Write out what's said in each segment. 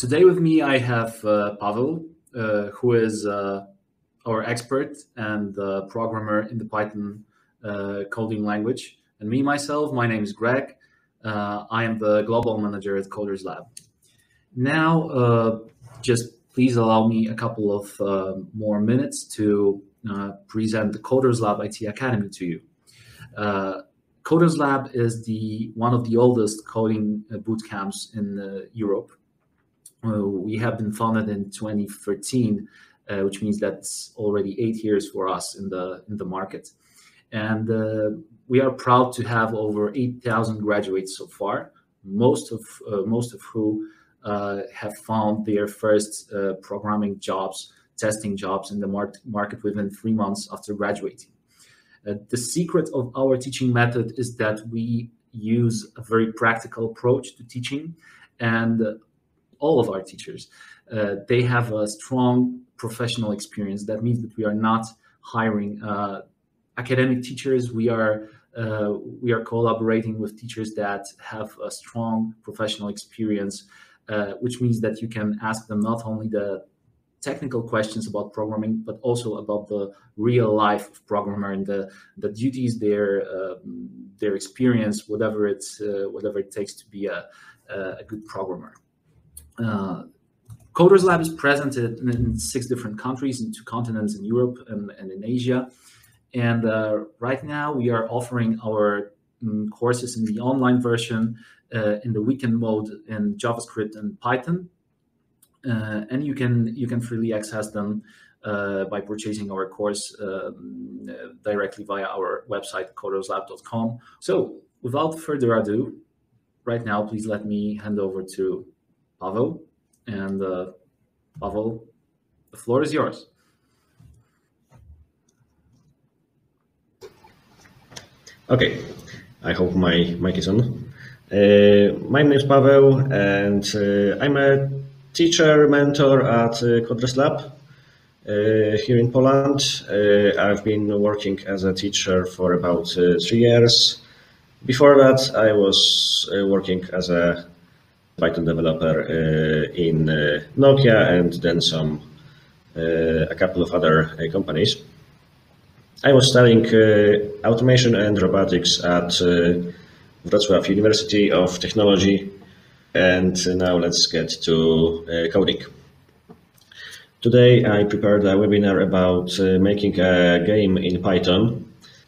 Today with me I have Pawel, who is our expert and programmer in the Python coding language. And me, myself, my name is Greg. I am the global manager at Coders Lab. Now, just please allow me a couple of more minutes to present the Coders Lab IT Academy to you. Coders Lab is one of the oldest coding boot camps in Europe. We have been founded in 2013, which means that's already 8 years for us in the market. And we are proud to have over 8,000 graduates so far, most of who have found their first programming jobs, testing jobs in the market within 3 months after graduating. The secret of our teaching method is that we use a very practical approach to teaching, and all of our teachers, they have a strong professional experience. That means that we are not hiring academic teachers. We are collaborating with teachers that have a strong professional experience, which means that you can ask them not only the technical questions about programming, but also about the real life of programmer and the duties, their experience, whatever it takes to be a good programmer. Coders Lab is present in 6 different countries, in 2 continents, in Europe and in Asia. And right now we are offering our courses in the online version, in the weekend mode in JavaScript and Python. And you can freely access them by purchasing our course directly via our website, coderslab.com. So without further ado, right now, please let me hand over to Pawel. And Pawel, the floor is yours. Okay, I hope my mic is on. My name is Pawel, and I'm a teacher, mentor at Coders Lab here in Poland. I've been working as a teacher for about 3 years. Before that, I was working as a Python developer in Nokia and then a couple of other companies. I was studying automation and robotics at Wrocław University of Technology, and now let's get to coding. Today I prepared a webinar about making a game in Python.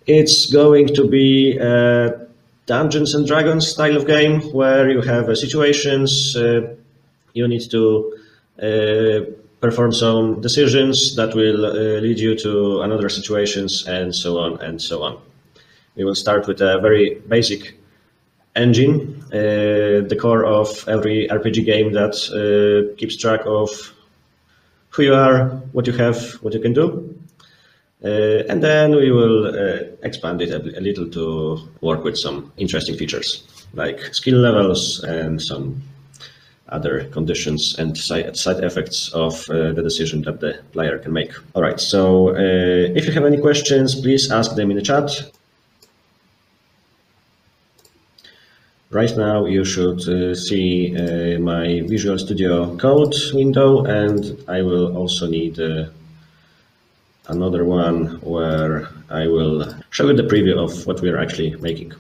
It's going to be a Dungeons and Dragons style of game where you have situations, you need to perform some decisions that will lead you to another situations, and so on and so on. We will start with a very basic engine, the core of every RPG game that keeps track of who you are, what you have, what you can do. And then we will expand it a little to work with some interesting features like skill levels and some other conditions and side effects of the decision that the player can make. All right, so if you have any questions, please ask them in the chat. Right now you should see my Visual Studio Code window, and I will also need another one where I will show you the preview of what we are actually making.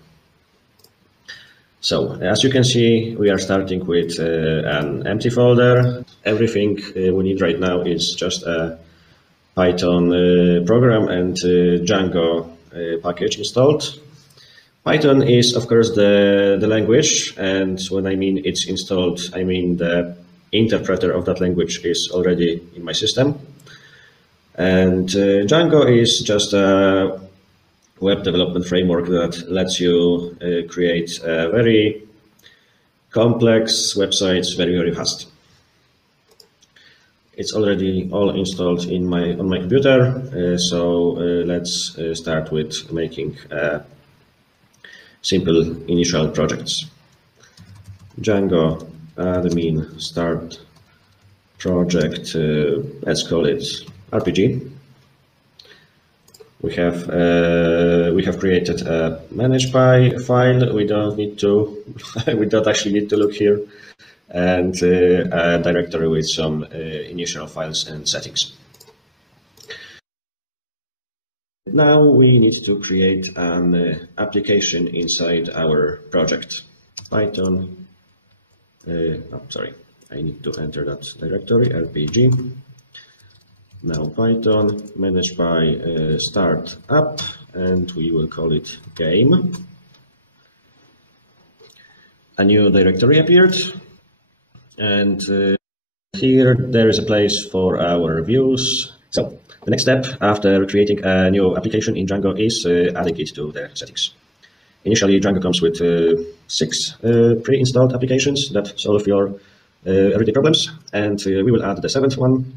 So, as you can see, we are starting with an empty folder. Everything we need right now is just a Python program and Django package installed. Python is, of course, the language, and when I mean it's installed, I mean the interpreter of that language is already in my system. And Django is just a web development framework that lets you create very complex websites very, very fast. It's already all installed on my computer, so let's start with making simple initial projects. Django admin start project, let's call it RPG. We have created a manage.py file. We don't actually need to look here and a directory with some initial files and settings. Now we need to create an application inside our project. Python, sorry, I need to enter that directory, RPG. Now Python managed by start app, and we will call it game. A new directory appeared, and here there is a place for our views. So the next step after creating a new application in Django is adding it to the settings. Initially, Django comes with 6 pre-installed applications that solve your everyday problems, and we will add the 7th one,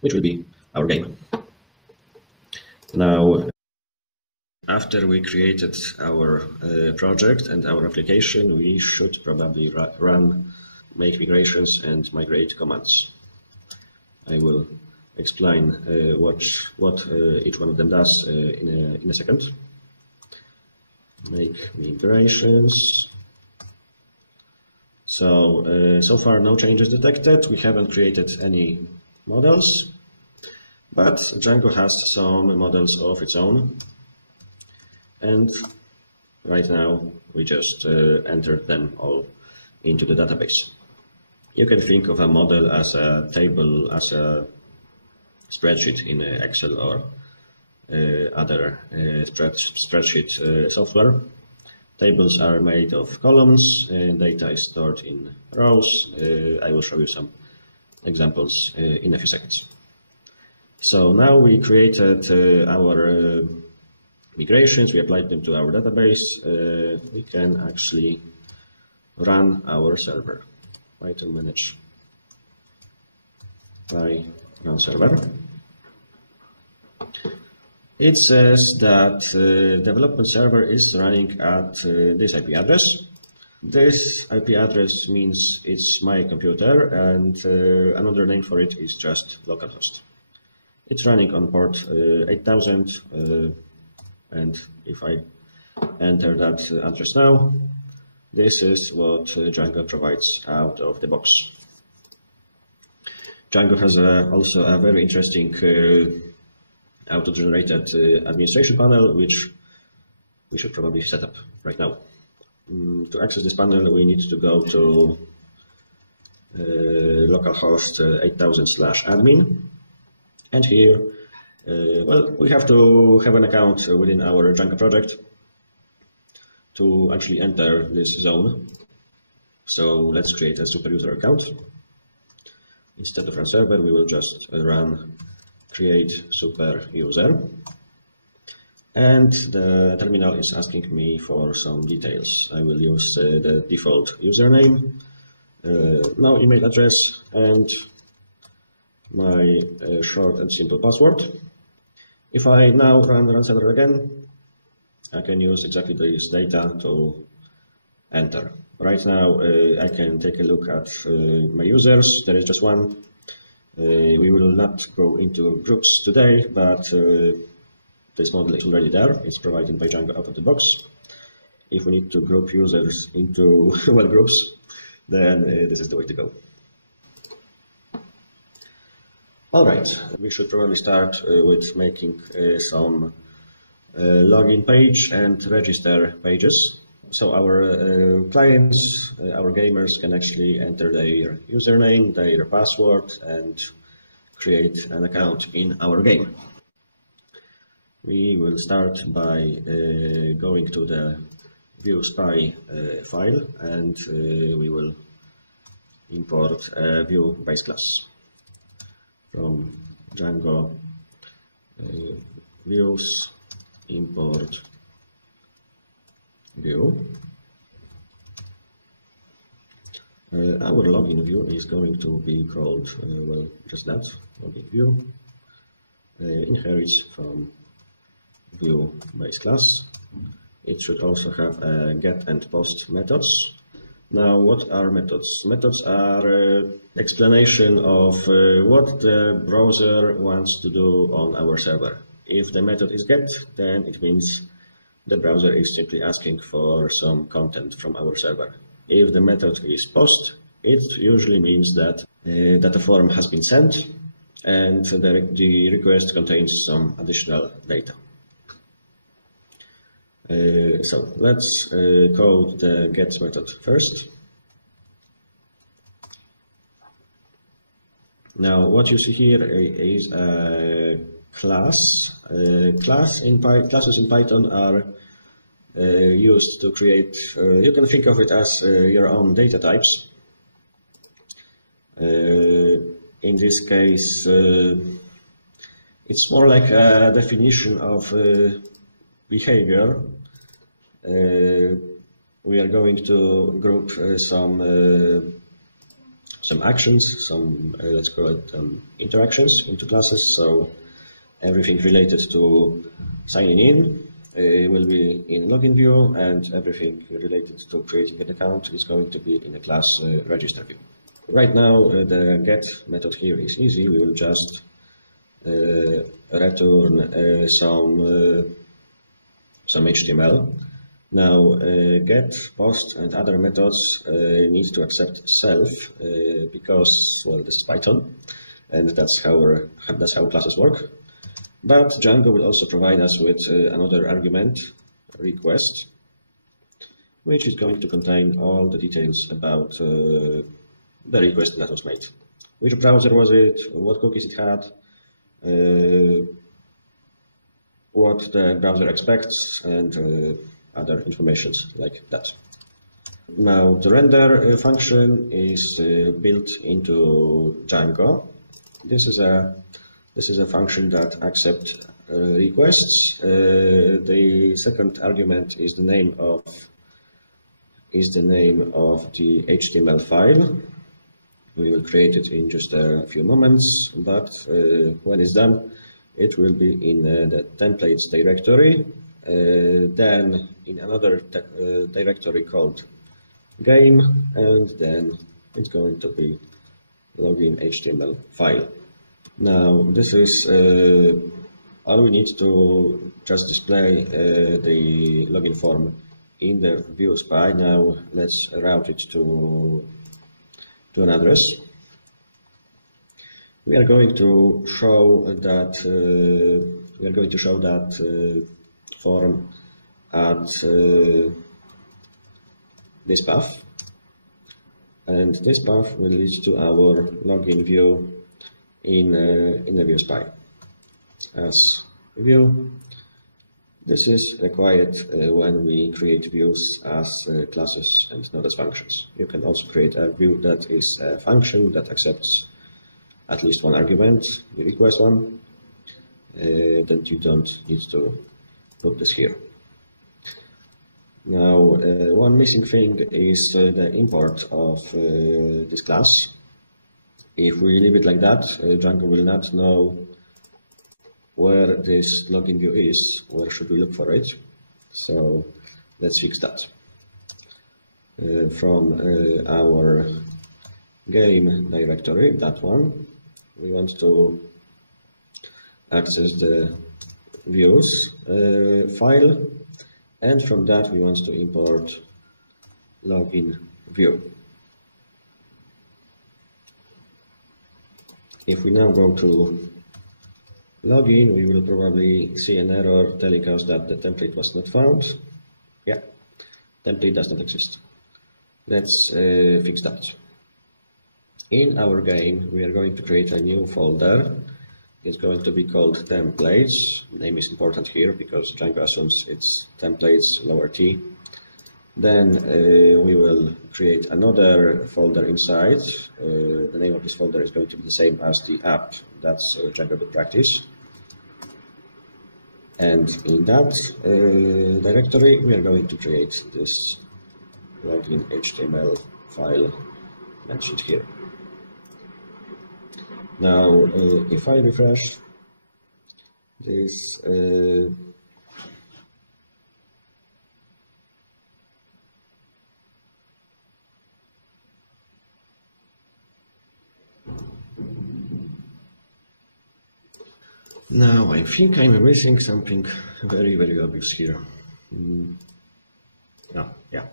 which will be our game. Now, after we created our project and our application, we should probably run make migrations and migrate commands. I will explain what each one of them does in a second. Make migrations. So far no changes detected. We haven't created any models, but Django has some models of its own, and right now we just entered them all into the database. You can think of a model as a table, as a spreadsheet in Excel or other spreadsheet software. Tables are made of columns, and data is stored in rows. I will show you some examples in a few seconds. So now we created our migrations, we applied them to our database. We can actually run our server. Python manage by run server. It says that development server is running at this IP address. This IP address means it's my computer, and another name for it is just localhost. It's running on port 8000, and if I enter that address now, this is what Django provides out of the box. Django has also a very interesting auto-generated administration panel, which we should probably set up right now. To access this panel, we need to go to localhost 8000/admin, and here, well, we have to have an account within our Django project to actually enter this zone. So let's create a super user account. Instead of run server, we will just run create super user. And the terminal is asking me for some details. I will use the default username, no email address, and my short and simple password. If I now run server again, I can use exactly this data to enter. Right now, I can take a look at my users. There is just one. We will not go into groups today, but this model is already there. It's provided by Django out of the box. If we need to group users into well groups, then this is the way to go. All right, we should probably start with making some login page and register pages. So our clients, our gamers can actually enter their username, their password, and create an account in our game. We will start by going to the view spy file, and we will import a view base class from Django views import view. Our login view is going to be called, well, just that, login view, inherits from view base class. It should also have get and post methods. Now, what are methods? Methods are explanation of what the browser wants to do on our server. If the method is get, then it means the browser is simply asking for some content from our server. If the method is post, it usually means that that a form has been sent and the request contains some additional data. So let's code the get method first. Now what you see here is a class. Classes in Python are used to create, you can think of it as your own data types. In this case, it's more like a definition of behavior. We are going to group some actions, let's call it interactions into classes. So everything related to signing in will be in login view, and everything related to creating an account is going to be in a class register view. Right now, the get method here is easy. We will just return some HTML. Now, get, post, and other methods need to accept self because, well, this is Python, and that's how classes work. But Django will also provide us with another argument, request, which is going to contain all the details about the request that was made. Which browser was it? What cookies it had? What the browser expects, and other informations like that. Now, the render function is built into Django. This is a function that accepts requests. The second argument is the name of the HTML file. We will create it in just a few moments, but when it's done, it will be in the templates directory, then in another directory called game, and then it's going to be login HTML file. Now, this is all we need to just display the login form in the view spy. Now, let's route it to an address. We are going to show that form at this path, and this path will lead to our login view in the view spy. As view, this is required when we create views as classes and not as functions. You can also create a view that is a function that accepts at least one argument. You request one, then you don't need to put this here. Now, one missing thing is the import of this class. If we leave it like that, Django will not know where this login view is. Where should we look for it? So let's fix that. From our game directory, that one, we want to access the views file, and from that we want to import login view. If we now go to login, we will probably see an error telling us that the template was not found. Yeah, template does not exist. Let's fix that. In our game, we are going to create a new folder. It's going to be called templates. Name is important here because Django assumes it's templates, lower t. Then we will create another folder inside. The name of this folder is going to be the same as the app. That's Django good practice. And in that directory, we are going to create this login HTML file mentioned here. Now, if I refresh this, now I think I'm missing something very, very obvious here. No, yeah.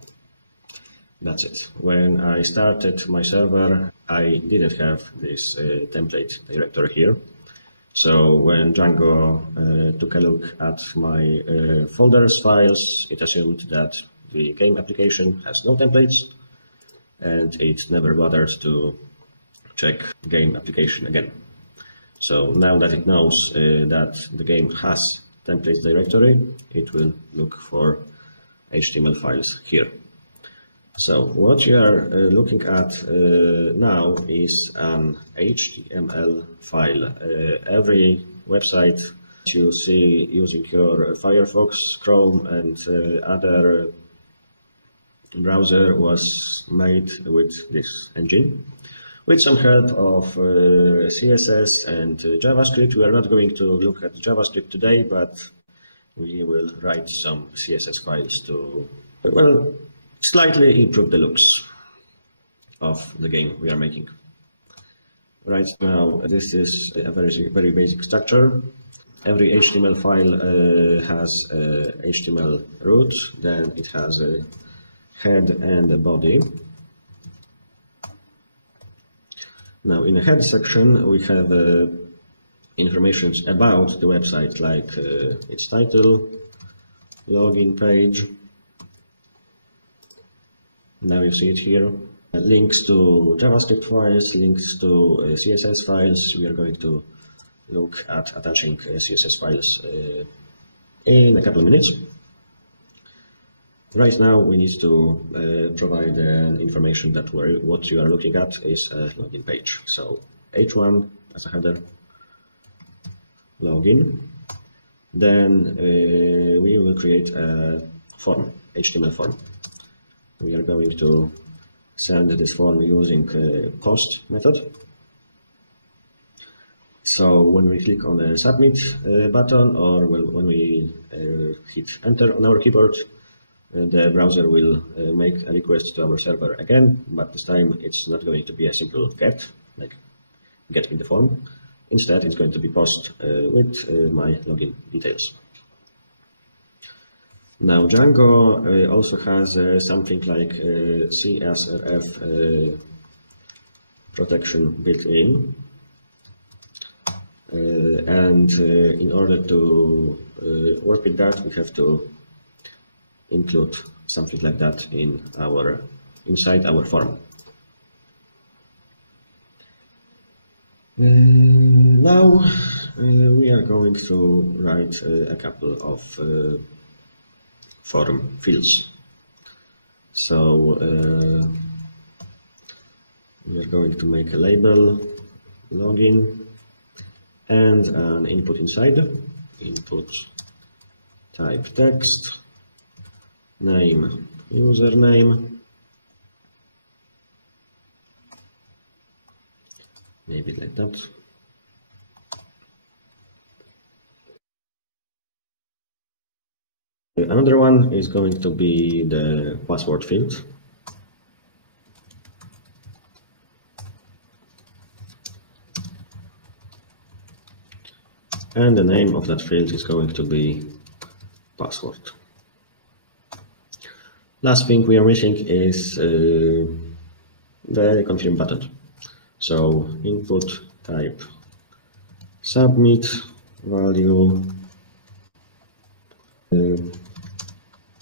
That's it. When I started my server, I didn't have this template directory here. So when Django took a look at my folders files, it assumed that the game application has no templates, and it never bothered to check game application again. So now that it knows that the game has templates directory, it will look for HTML files here. So what you are looking at now is an HTML file. Every website you see using your Firefox, Chrome and other browser was made with this engine. With some help of CSS and JavaScript. We are not going to look at JavaScript today, but we will write some CSS files to, well, slightly improve the looks of the game we are making. Right now, this is a very basic structure. Every HTML file has a HTML root, then it has a head and a body. Now, in the head section, we have information about the website, like its title, login page. Now you see it here. Links to JavaScript files, links to CSS files. We are going to look at attaching CSS files in a couple of minutes. Right now, we need to provide information that what you are looking at is a login page. So h1 as a header, login. Then we will create a form, HTML form. We are going to send this form using post method. So when we click on the submit button, or when we hit enter on our keyboard, the browser will make a request to our server again, but this time it's not going to be a simple get, like get in the form. Instead, it's going to be post with my login details. Now, Django also has something like Csrf Protection built in. And in order to work with that, we have to include something like that in inside our form. Now we are going to write a couple of form fields. So we are going to make a label, login, and an input inside. Input type text, name, username, maybe like that. Another one is going to be the password field. And the name of that field is going to be password. Last thing we are missing is the confirm button. So input type submit value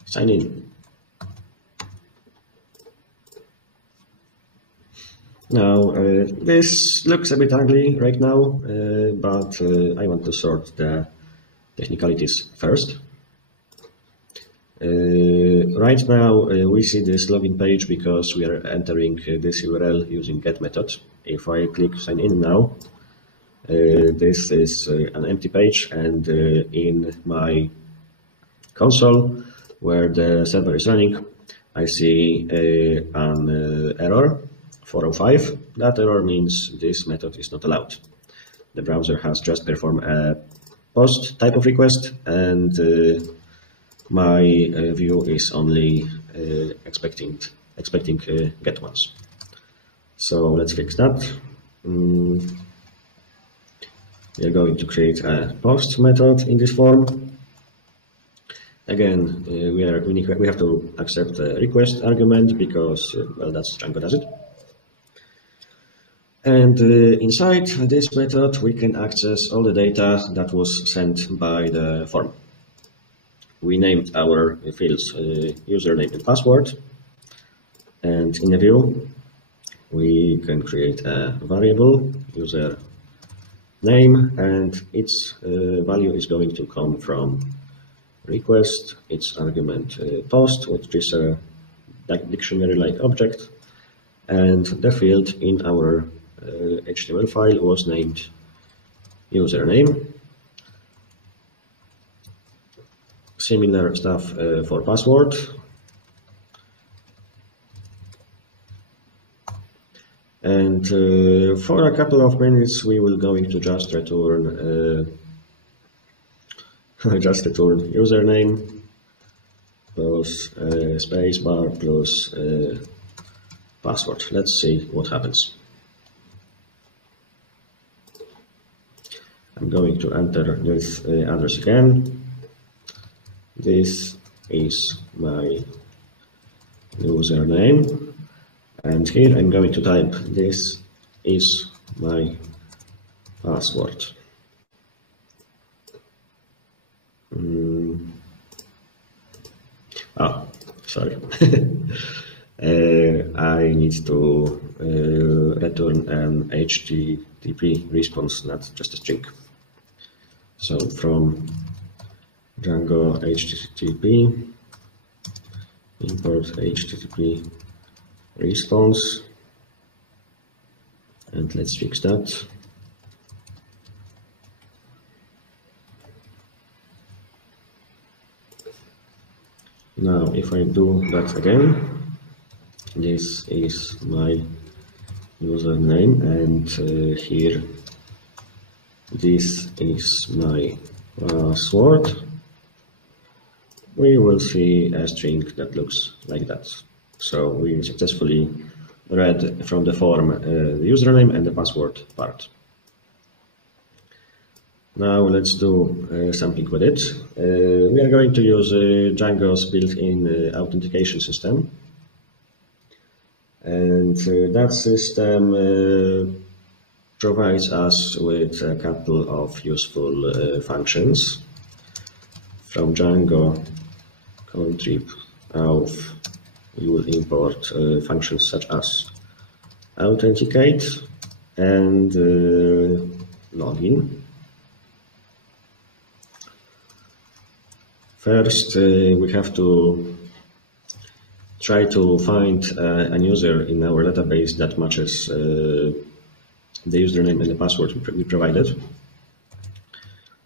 sign in. Now this looks a bit ugly right now, but I want to sort the technicalities first. Right now we see this login page because we are entering this URL using get method. If I click sign in now, this is an empty page, and in my console where the server is running, I see an error 405. That error means this method is not allowed. The browser has just performed a post type of request, and my view is only expecting get ones. So let's fix that. We are going to create a post method in this form, Again, we have to accept a request argument because, well, that's Django does it. And inside this method, we can access all the data that was sent by the form. We named our fields username and password. And in the view, we can create a variable user name, and its value is going to come from request, its argument post, which is a dictionary-like object, and the field in our HTML file was named username. Similar stuff for password. And for a couple of minutes, we will going to just return username plus spacebar plus password. Let's see what happens. I'm going to enter this address again. This is my username, and here I'm going to type this is my password. Oh, sorry. I need to return an HTTP response, not just a string. So from Django HTTP import HTTP response, and let's fix that. Now, if I do that again, this is my username, and here this is my password. We will see a string that looks like that. So we successfully read from the form the username and the password part. Now let's do something with it. We are going to use Django's built-in authentication system. And that system provides us with a couple of useful functions. From Django contrib auth, we will import functions such as authenticate and login. First, we have to try to find a user in our database that matches the username and the password we provided.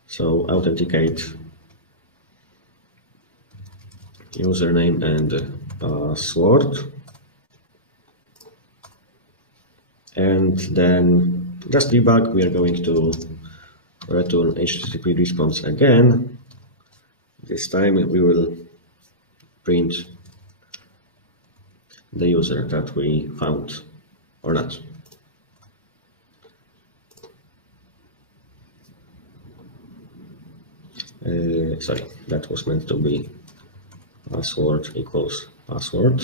So authenticate username and password, and then just debug. We are going to return HTTP response again. This time we will print the user that we found or not. Sorry, that was meant to be password equals password.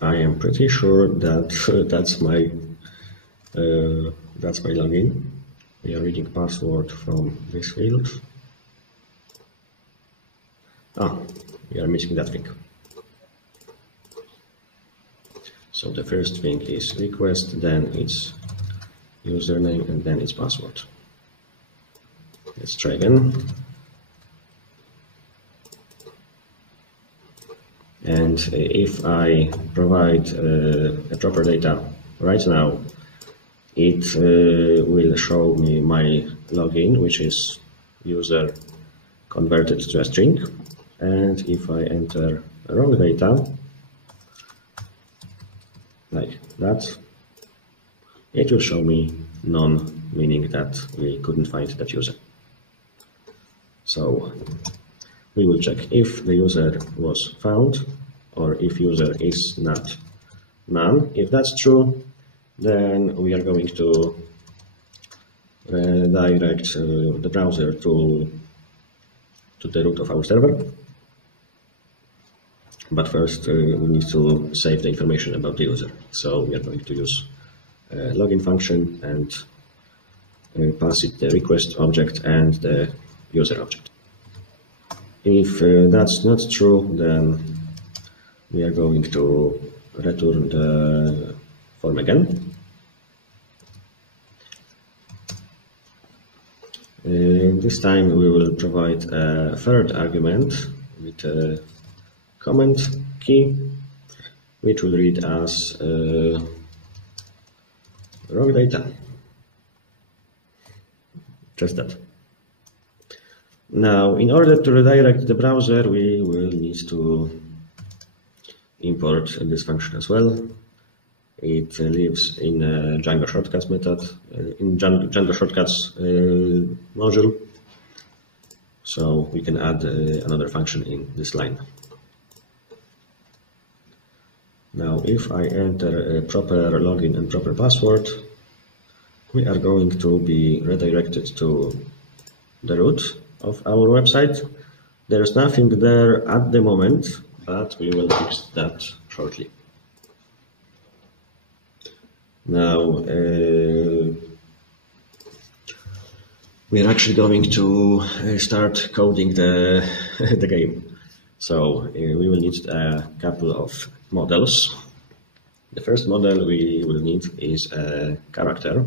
I am pretty sure that that's my login. We are reading password from this field. Ah, we are missing that thing. So the first thing is request, then it's username, and then it's password. Let's try again. And if I provide a proper data right now, it will show me my login, which is user converted to a string. And if I enter wrong data, like that, it will show me none, meaning that we couldn't find that user. So we will check if the user was found or if user is not none. If that's true, then we are going to redirect the browser to the root of our server. But first, we need to save the information about the user. So we are going to use a login function and pass it the request object and the user object. If that's not true, then we are going to return the form again. This time we will provide a third argument with a comment key, which will read as wrong data. Just that. Now, in order to redirect the browser, we will need to import this function as well. It lives in a Django shortcuts method, in Django shortcuts module. So we can add another function in this line. Now, if I enter a proper login and proper password, we are going to be redirected to the root of our website. There is nothing there at the moment, but we will fix that shortly. Now, we are actually going to start coding the, the game. So we will need a couple of models. The first model we will need is a character.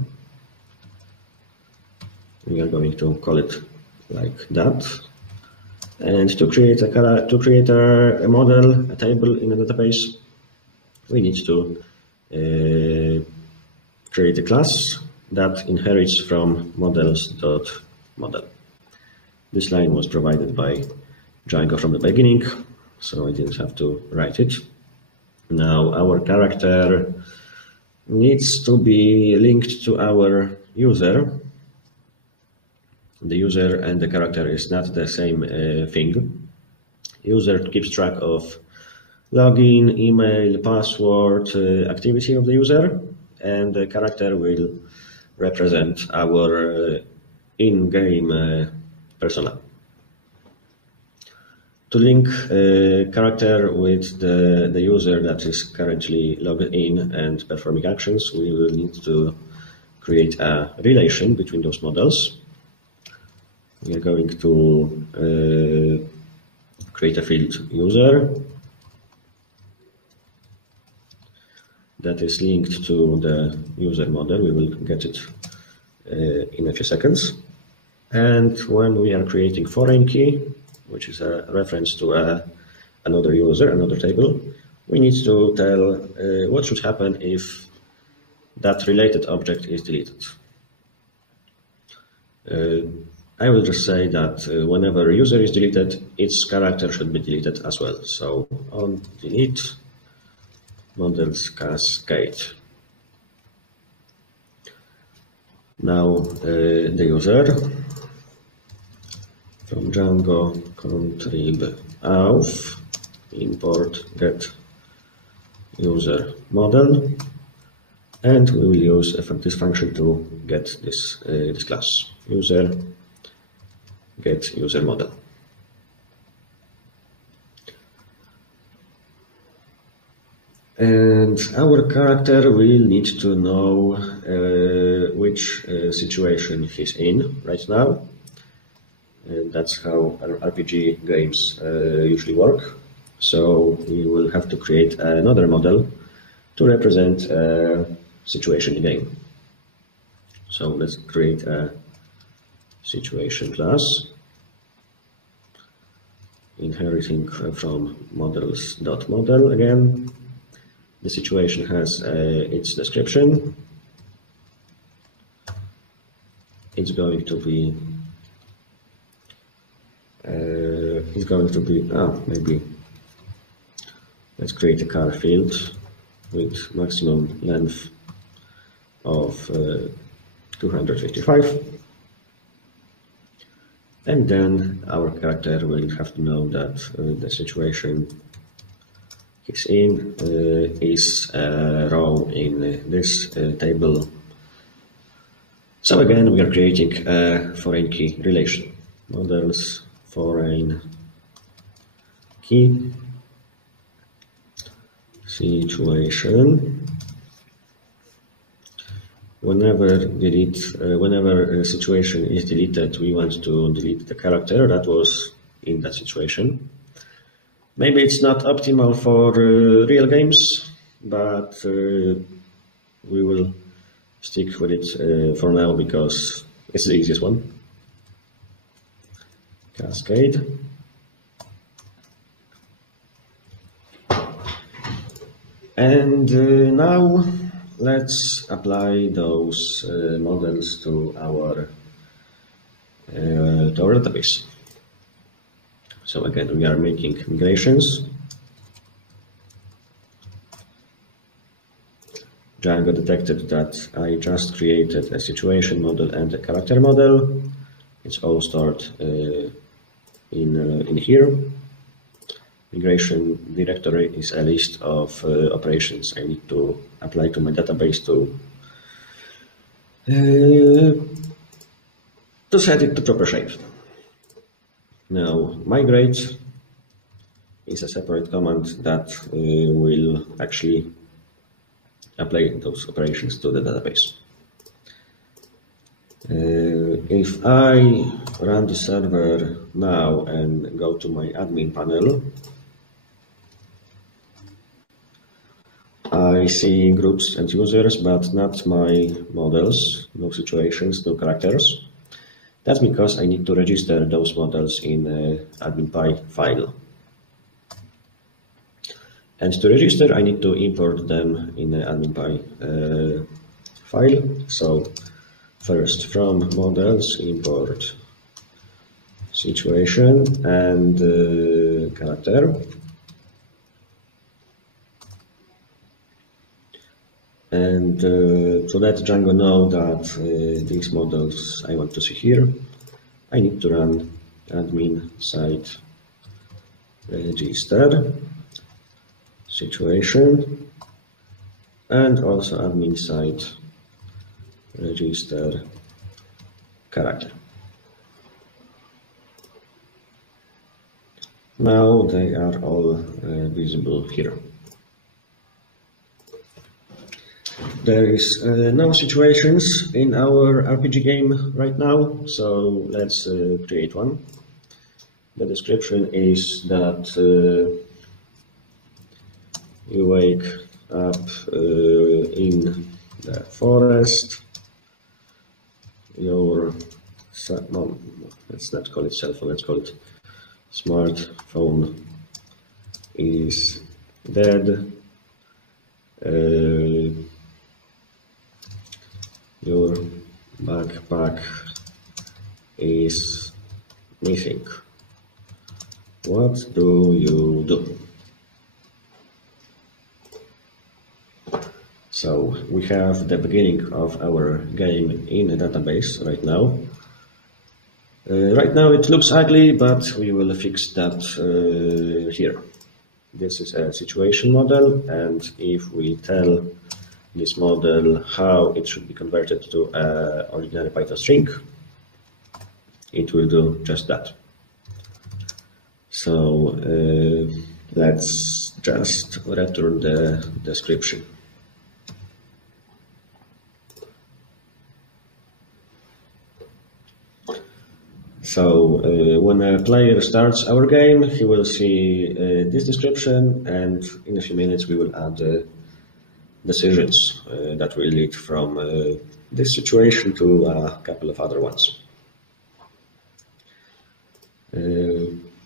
We are going to call it like that. And to create a model, a table in a database, we need to create a class that inherits from models.model. This line was provided by Django from the beginning, so I didn't have to write it. Now our character needs to be linked to our user. The user and the character is not the same thing. User keeps track of login, email, password, activity of the user, and the character will represent our in-game persona. To link character with the user that is currently logged in and performing actions, we will need to create a relation between those models. We are going to create a field user that is linked to the user model. We will get it in a few seconds. And when we are creating foreign key, which is a reference to another user, another table, we need to tell what should happen if that related object is deleted. I will just say that whenever user is deleted, its character should be deleted as well. So on delete models cascade. Now the user from Django contrib auth import get user model, and we will use this function to get this class user get user model. And our character will need to know which situation he's in right now. And that's how RPG games usually work. So we will have to create another model to represent a situation in game. So let's create a situation class inheriting from models.model again. The situation has its description. It's going to be maybe let's create a car field with maximum length of 255. And then our character will have to know that the situation he's in is a row in this table. So again, we are creating a foreign key relation. Models foreign key situation. Whenever a situation is deleted, we want to delete the character that was in that situation. Maybe it's not optimal for real games, but we will stick with it for now because it's the easiest one. Cascade. And now let's apply those models to our database. So again, we are making migrations. Django detected that I just created a situation model and a character model. It's all stored in here. Migration directory is a list of operations I need to apply to my database to set it to proper shape. Now, migrate is a separate command that will actually apply those operations to the database. If I run the server now and go to my admin panel, I see groups and users, but not my models, no situations, no characters. That's because I need to register those models in admin.py file. And to register, I need to import them in the admin.py file. So first, from models, import situation and character. And to let Django know that these models I want to see here, I need to run admin site register situation and also admin site register character. Now they are all visible here. There is no situations in our RPG game right now, so let's create one. The description is that you wake up in the forest. Your no, let's not call it cell phone, let's call it smartphone is dead. Your backpack is missing. What do you do? So we have the beginning of our game in the database right now. Right now it looks ugly, but we will fix that here. This is a situation model, and if we tell this model how it should be converted to an ordinary Python string, it will do just that. So let's just return the description. So when a player starts our game, he will see this description, and in a few minutes we will add decisions that will lead from this situation to a couple of other ones.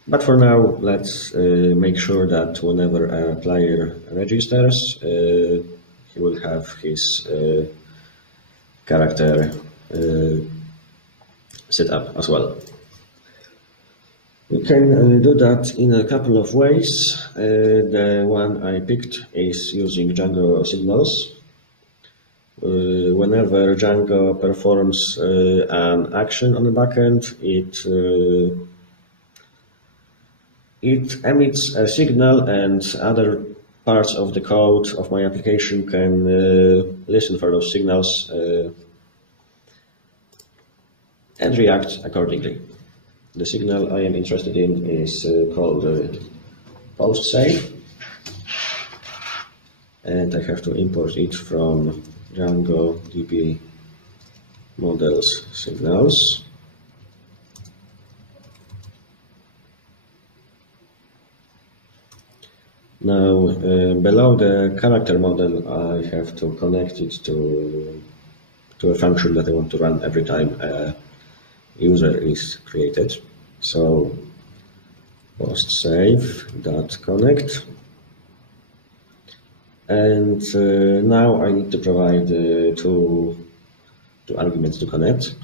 But for now, let's make sure that whenever a player registers, he will have his character set up as well. We can do that in a couple of ways. The one I picked is using Django signals. whenever Django performs an action on the backend, it emits a signal, and other parts of the code of my application can listen for those signals and react accordingly. The signal I am interested in is called post save, and I have to import it from Django DB models signals. Now, below the character model, I have to connect it to a function that I want to run every time a user is created. So, post save.connect. And now I need to provide two arguments to connect.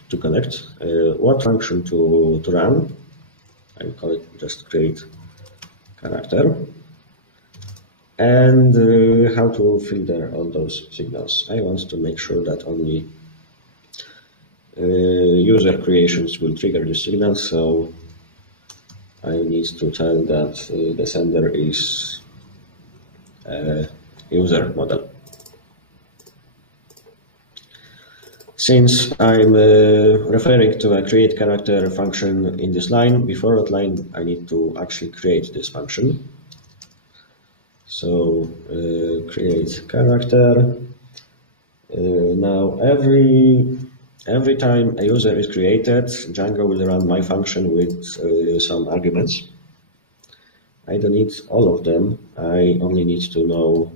What function to run? I will call it just create character. And how to filter all those signals. I want to make sure that only user creations will trigger this signal, so I need to tell that the sender is a user model. Since I'm referring to a create character function in this line, before that line I need to actually create this function. So create character. Now every time a user is created, Django will run my function with some arguments. I don't need all of them. I only need to know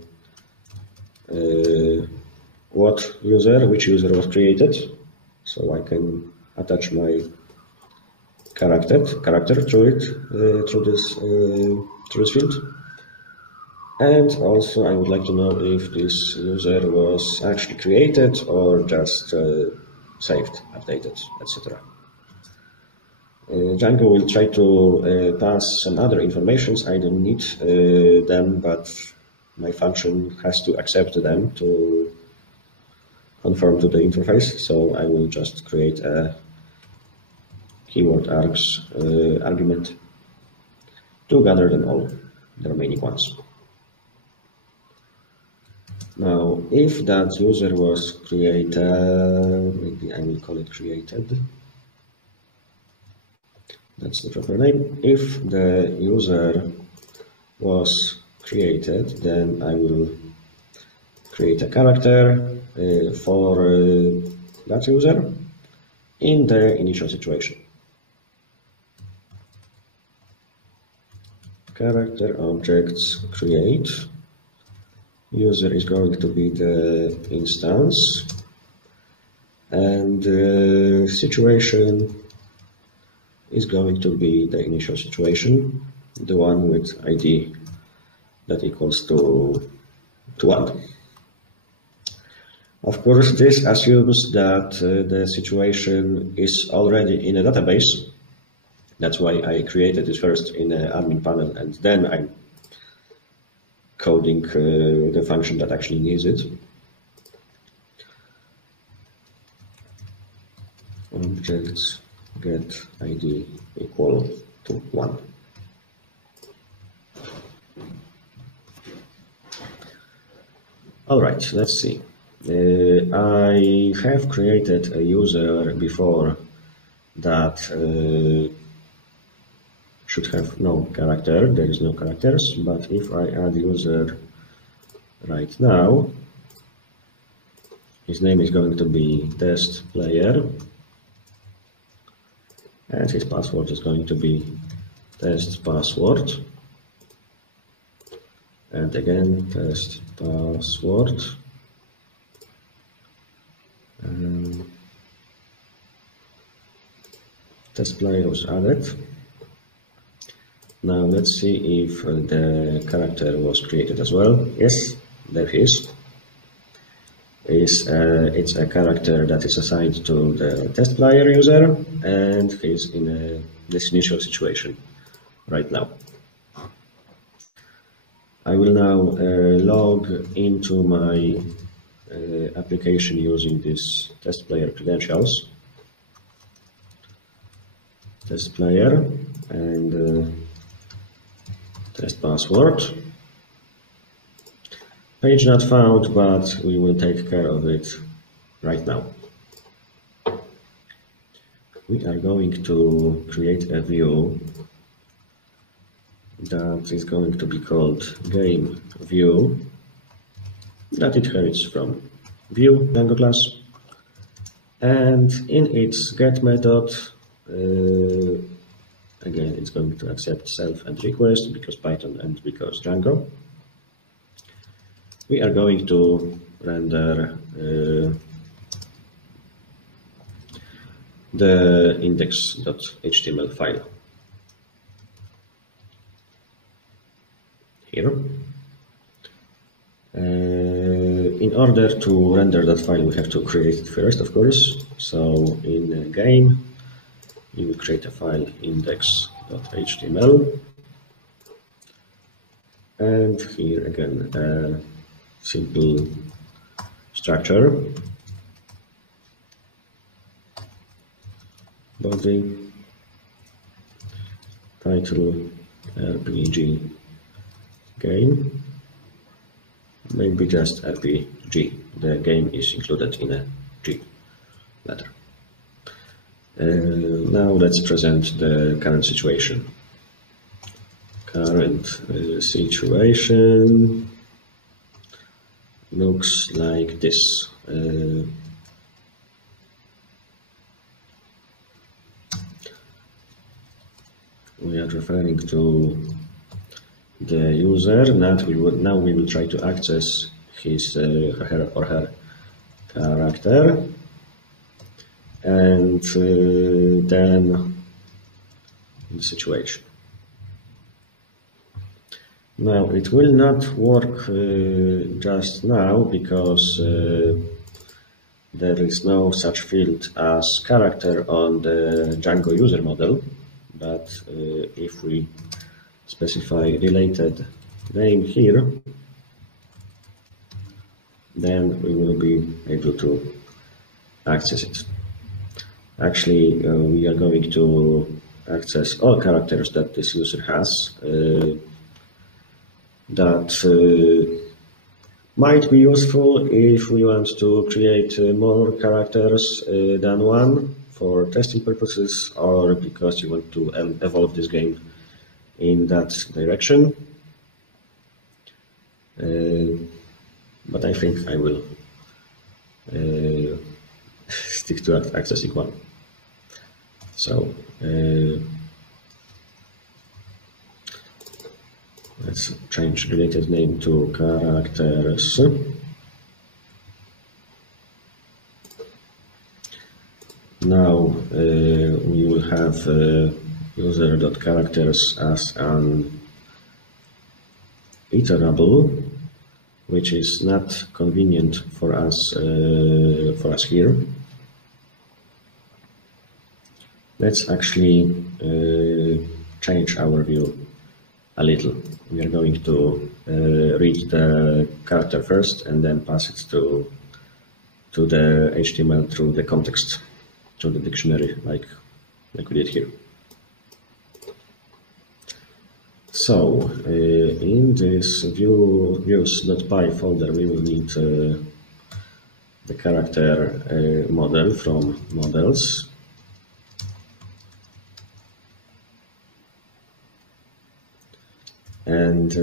which user was created, so I can attach my character to it through this field. And also I would like to know if this user was actually created or just saved, updated, etc. Django will try to pass some other informations. I don't need them, but my function has to accept them to conform to the interface. So I will just create a keyword args argument to gather them all, the remaining ones. Now, if that user was created, maybe I will call it created. That's the proper name. If the user was created, then I will create a character for that user in the initial situation. Character objects create. User is going to be the instance, and the situation is going to be the initial situation, the one with ID that equals to 1. Of course, this assumes that the situation is already in a database. That's why I created it first in the admin panel, and then I'm coding the function that actually needs it. Objects get ID equal to 1. All right, let's see. I have created a user before that should have no character. There is no characters, but if I add user right now, his name is going to be test player, and his password is going to be test password, and again test password. Test player was added. Now let's see if the character was created as well. Yes, there he is. It's a character that is assigned to the test player user, and he's in this initial situation right now. I will now log into my application using this test player credentials. Test player and test password. Page not found, but we will take care of it right now. We are going to create a view that is going to be called game view, that it inherits from view Django class, and in its get method, again, it's going to accept self and request because Python and because Django. We are going to render the index.html file here. In order to render that file, we have to create it first, of course. So in game, we will create a file index.html, and here again a simple structure, body, title, RPG game, maybe just RPG. The game is included in a G letter. Now let's present the current situation. Current situation looks like this. We are referring to the user. Now we will try to access his her or her character, and then the situation. Now it will not work just now because there is no such field as character on the Django user model, but if we specify related name here, then we will be able to access it. Actually, we are going to access all characters that this user has. That might be useful if we want to create more characters than one for testing purposes, or because you want to evolve this game in that direction. But I think I will stick to accessing one. So let's change related name to characters. Now we will have user.characters as an iterable, which is not convenient for us here. Let's actually change our view a little. We are going to read the character first and then pass it to the HTML through the context, through the dictionary, like we did here. So in this views.py folder, we will need the character model from models. And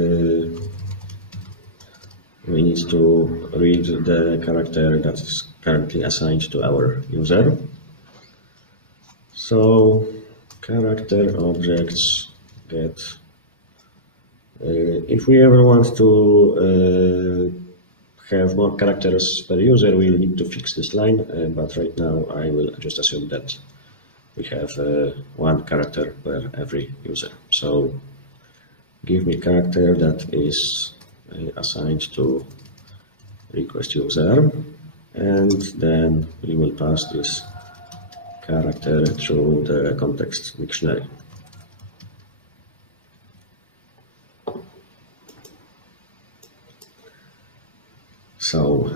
we need to read the character that is currently assigned to our user. So character objects get. If we ever want to have more characters per user, we'll need to fix this line, but right now I will just assume that we have one character per every user. So give me character that is assigned to request user, and then we will pass this character through the context dictionary. So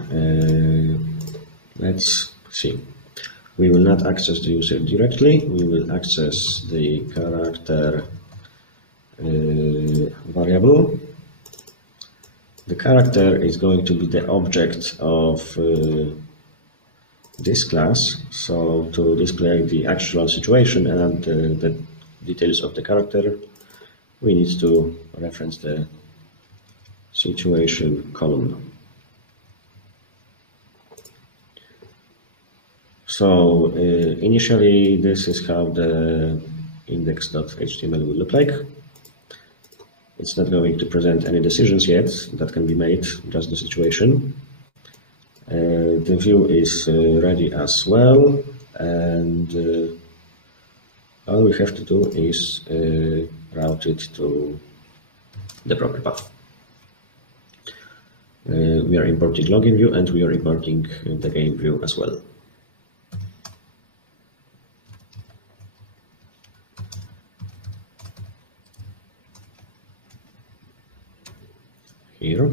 let's see. We will not access the user directly. We will access the character variable. The character is going to be the object of this class. So to display the actual situation and the details of the character, we need to reference the situation column. So initially, this is how the index.html will look like. It's not going to present any decisions yet that can be made, just the situation. The view is ready as well, and all we have to do is route it to the proper path. We are importing login view, and we are importing the game view as well. Here.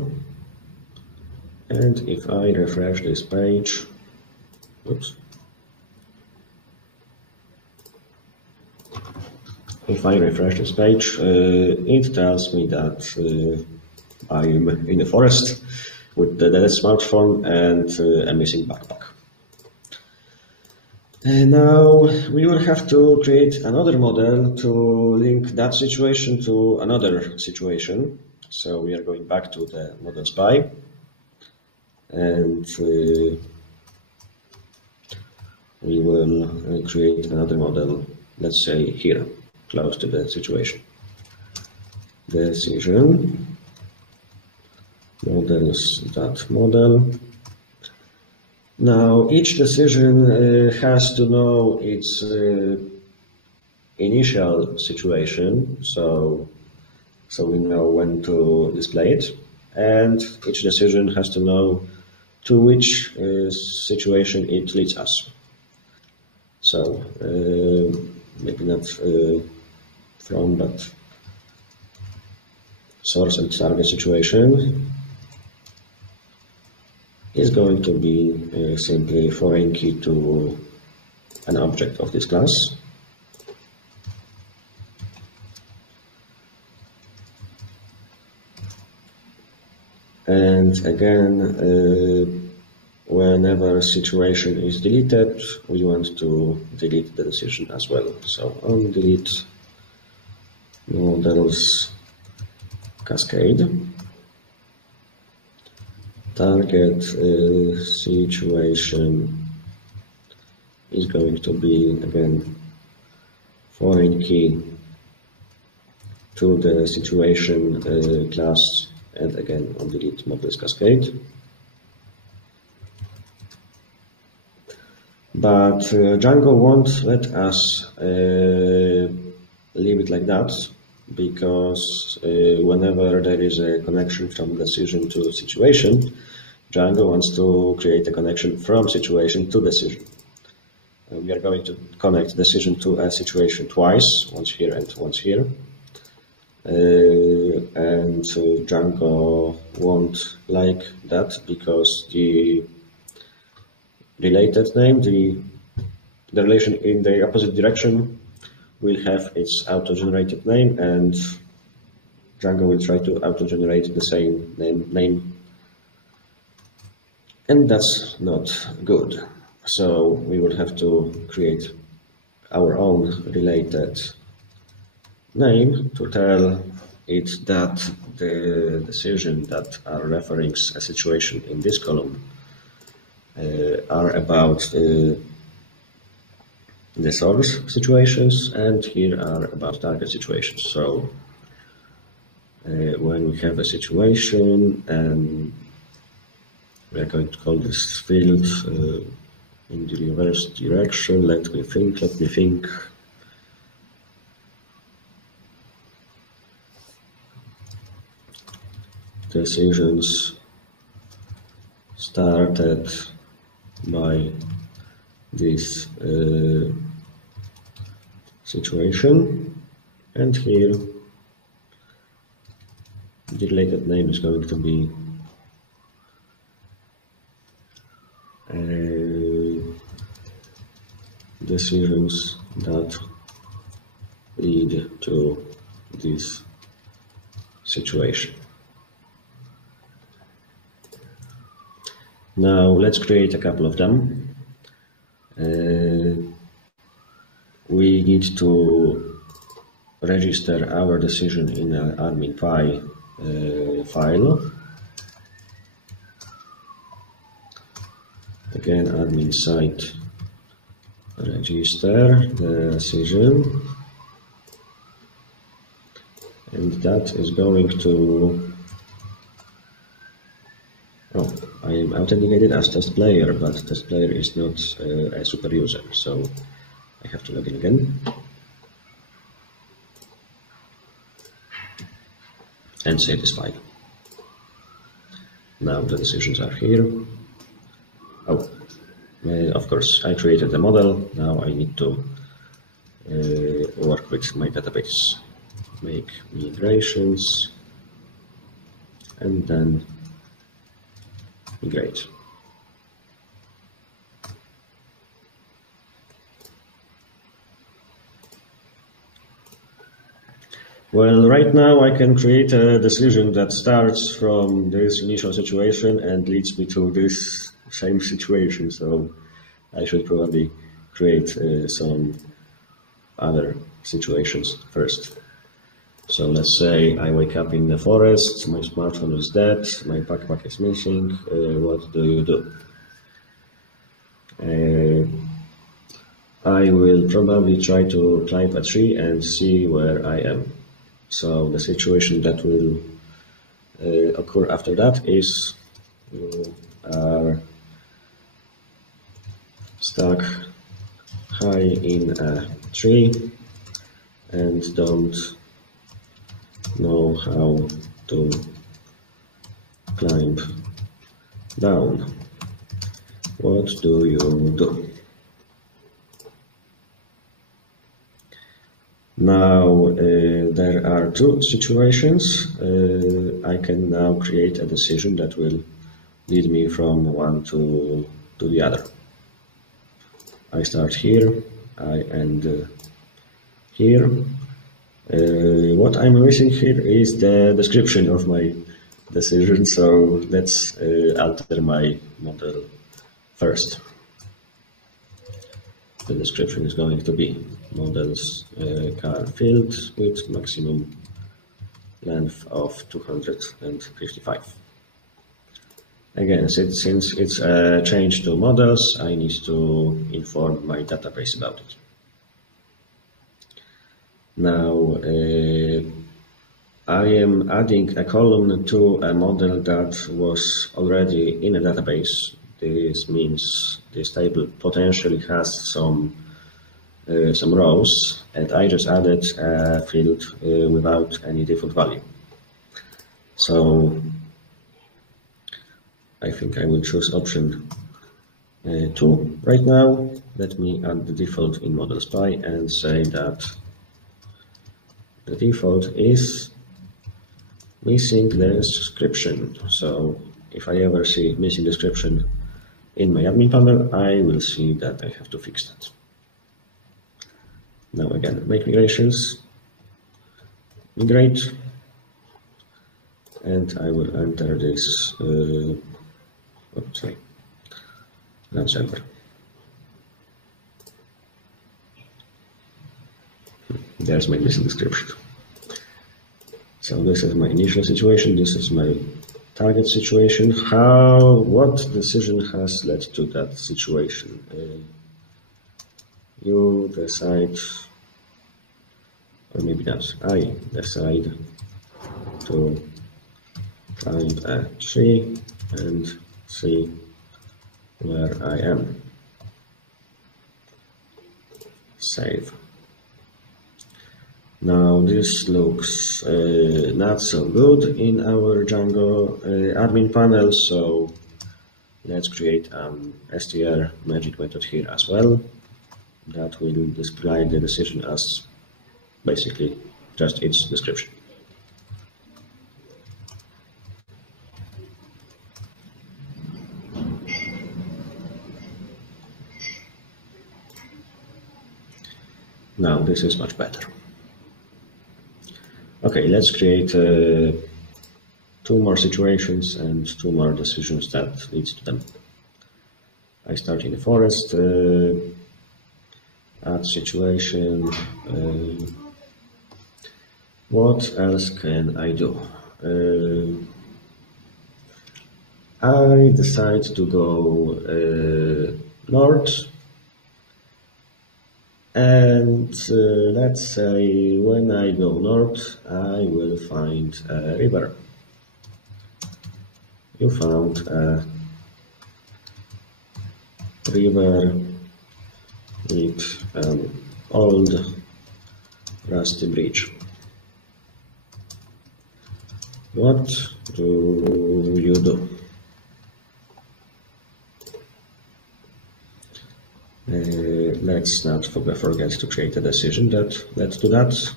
And if I refresh this page, oops. If I refresh this page, it tells me that I'm in a forest with the dead smartphone and a missing backpack. And now we will have to create another model to link that situation to another situation. So we are going back to the model spy, and we will create another model, let's say here, close to the situation. Decision, models.model. Now each decision has to know its initial situation, so we know when to display it, and each decision has to know to which situation it leads us. So maybe not from, but source and target situation is going to be simply foreign key to an object of this class. And again, whenever a situation is deleted, we want to delete the decision as well. So on delete models cascade. Target situation is going to be again foreign key to the situation class, and again on delete models cascade. But Django won't let us leave it like that, because whenever there is a connection from decision to situation, Django wants to create a connection from situation to decision. We are going to connect decision to a situation twice, once here and once here. And Django won't like that, because the related name, the relation in the opposite direction, will have its auto-generated name, and Django will try to auto-generate the same name, and that's not good. So we will have to create our own related name to tell it that the decision that are referring a situation in this column are about the source situations, and here are about target situations. So when we have a situation, and we are going to call this field in the reverse direction. Let me think. Decisions started by this situation, and here the related name is going to be decisions that lead to this situation. Now let's create a couple of them. We need to register our decision in an admin file. Again, admin site register the decision, and that is going to, I am authenticated as test player, but test player is not a super user, so I have to log in again and save this file. Now the decisions are here. Of course, I created a model. Now I need to work with my database. Make migrations and then migrate. Well, right now I can create a decision that starts from this initial situation and leads me to this same situation. So I should probably create some other situations first. So let's say I wake up in the forest, my smartphone is dead, my backpack is missing. What do you do? I will probably try to climb a tree and see where I am. So the situation that will occur after that is you are stuck high in a tree and don't know how to climb down. What do you do? Now there are two situations. I can now create a decision that will lead me from one to the other. I start here, I end here. What I'm missing here is the description of my decision, so let's alter my model first. The description is going to be models car field with maximum length of 255. Again, since it's a change to models, I need to inform my database about it. Now, I am adding a column to a model that was already in a database. This means this table potentially has some rows, and I just added a field without any default value. So I think I will choose option 2 right now. Let me add the default in model spy and say that the default is missing description. So if I ever see missing description in my admin panel, I will see that I have to fix that. Now again, make migrations, migrate, and I will enter this run server. There's my missing description. So this is my initial situation, this is my target situation. What decision has led to that situation? You decide, or maybe not, I decide to climb a tree and see where I am. Save. Now this looks not so good in our Django admin panel, so let's create an str magic method here as well that will display the decision as basically just its description. Now this is much better. Okay, let's create 2 more situations and 2 more decisions that leads to them. I start in the forest, add situation. What else can I do? I decide to go north, and let's say when I go north, I will find a river. You found a river with an old rusty bridge. What do you do? Let's not forget to create a decision that led to that.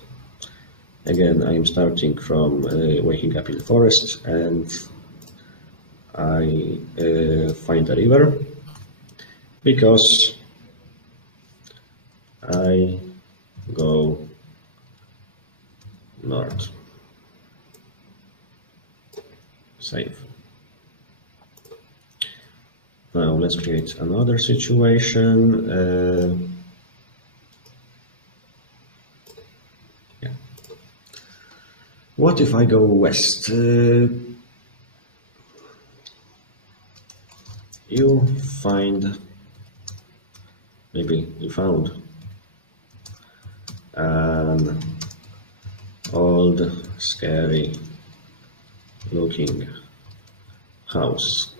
Again, I am starting from waking up in the forest, and I find a river because I go north. Save. Now let's create another situation. Yeah. What if I go west? You found an old, scary looking house.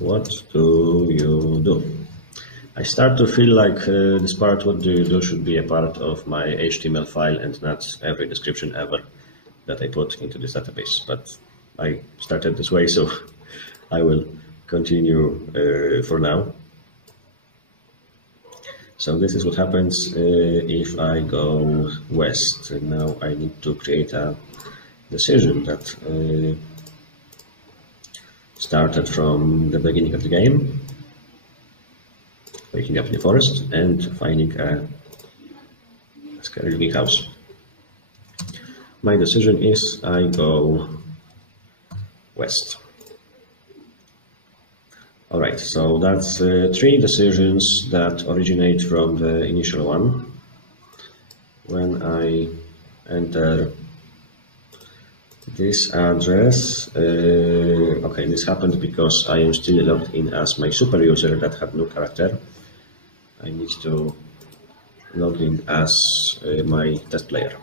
What do you do? I start to feel like this part, what do you do, should be a part of my HTML file and not every description ever that I put into this database. But I started this way, so I will continue for now. So this is what happens if I go west. And now I need to create a decision that started from the beginning of the game, waking up in the forest and finding a scary looking house. My decision is I go west. Alright, so that's 3 decisions that originate from the initial one. When I enter this address, okay, this happened because I am still logged in as my super user that had no character. I need to log in as my test player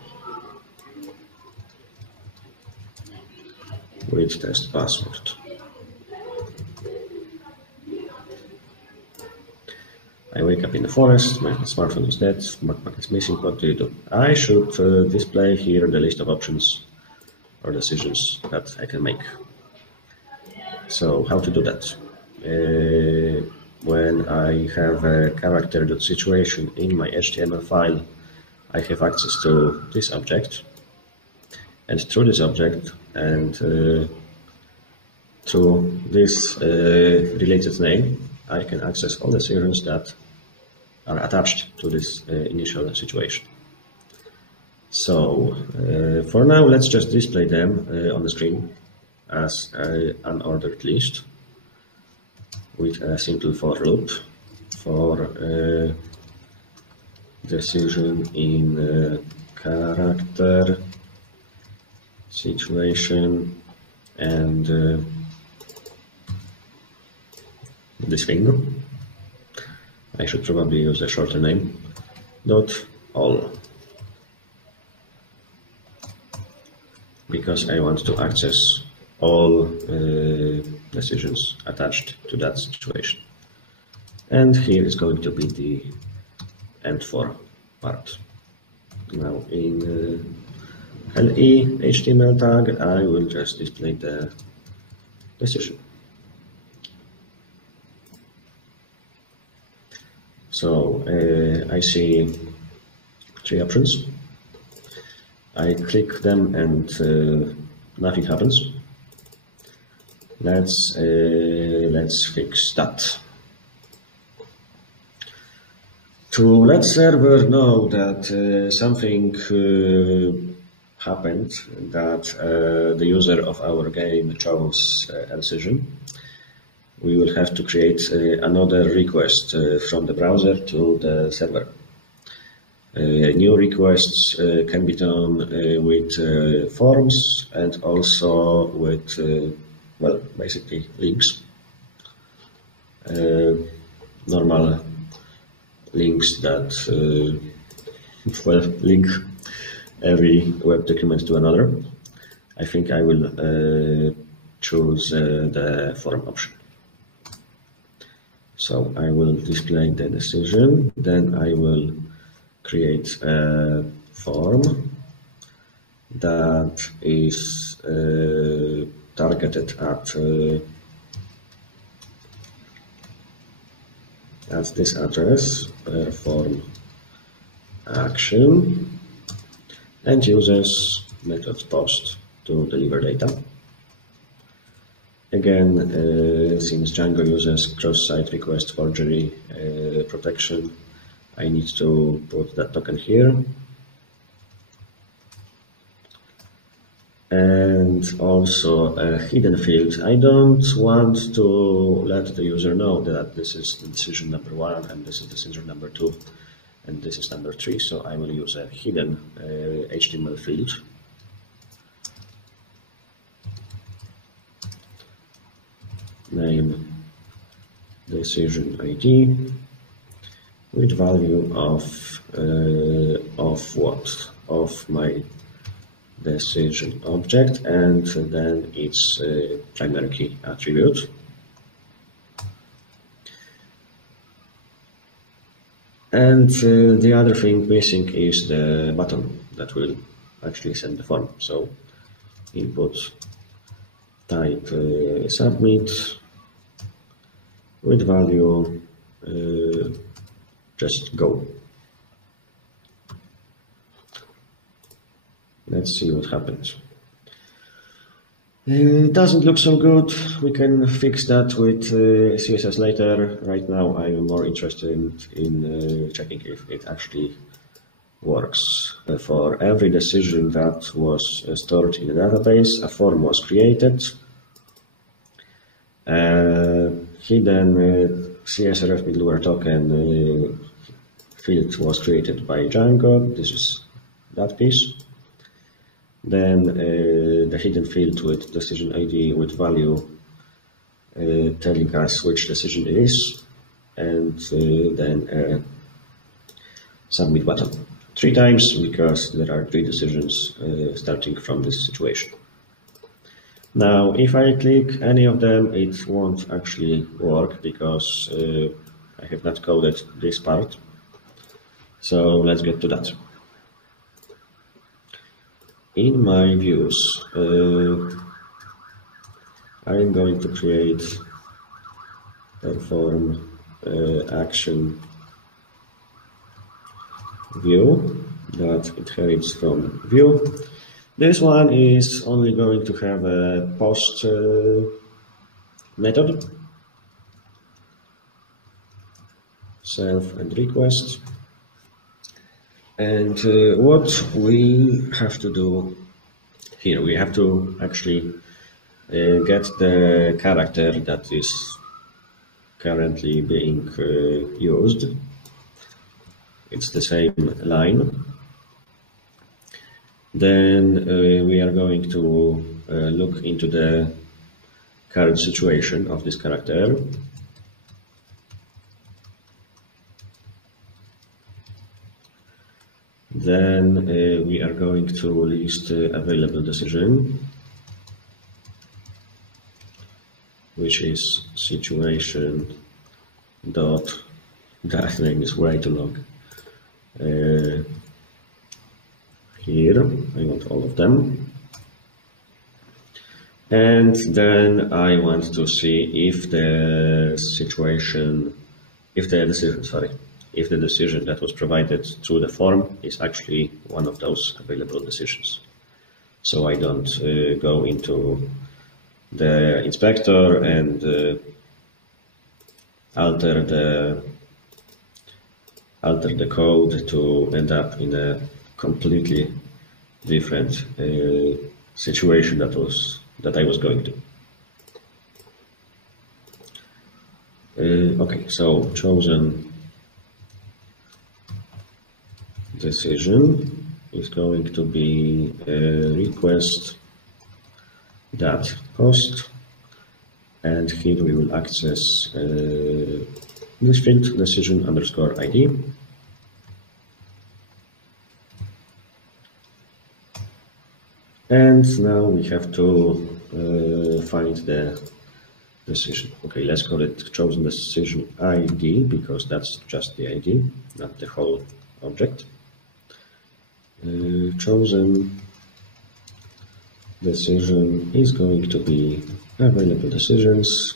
with test password. I wake up in the forest, my smartphone is dead, backpack is missing. What do you do? I should display here the list of options or decisions that I can make. So how to do that? When I have a character.situation in my HTML file, I have access to this object, and through this object and through this related name, I can access all decisions that are attached to this initial situation. So for now, let's just display them on the screen as an ordered list with a simple for loop for decision in character, situation, and this thing. I should probably use a shorter name, .all, because I want to access all decisions attached to that situation. And here is going to be the end for part. Now in LE HTML tag, I will just display the decision. So I see 3 options. I click them and nothing happens. Let's fix that. to let server know that something happened, that the user of our game chose a decision, we will have to create another request from the browser to the server. New requests can be done with forms and also with, well, basically links. Normal links that, well, link every web document to another. I think I will choose the form option. So I will display the decision, then I will create a form that is targeted at this address, perform action, and uses method post to deliver data. Again, since Django uses cross-site request forgery protection, I need to put that token here. And also a hidden field. I don't want to let the user know that this is decision number 1 and this is decision number 2 and this is number 3. So I will use a hidden HTML field. Name decision ID with value of what? Of my decision object, and then its primary key attribute. And the other thing missing is the button that will actually send the form. So input type submit with value just go. Let's see what happens. It doesn't look so good. We can fix that with CSS later. Right now I'm more interested in checking if it actually works. For every decision that was stored in the database, a form was created. Hidden Csrf middleware token field was created by Django. This is that piece. Then the hidden field with decision ID with value telling us which decision it is, and then a submit button 3 times because there are 3 decisions starting from this situation. Now, if I click any of them, it won't actually work because I have not coded this part. So let's get to that. In my views, I'm going to create perform action view that inherits from view. This one is only going to have a post method, self and request. And what we have to do here, we have to actually get the character that is currently being used. It's the same line. Then we are going to look into the current situation of this character. Then we are going to list available decision, which is situation dot, that name is way too long. Here, I want all of them. And then I want to see if the situation, if the decision that was provided through the form is actually one of those available decisions. So I don't go into the inspector and alter alter the code to end up in a completely different situation that I was going to. Okay, so chosen decision is going to be request that post, and here we will access this field decision underscore ID. And now we have to find the decision. Okay, let's call it chosen decision ID, because that's just the ID, not the whole object. Chosen decision is going to be available decisions.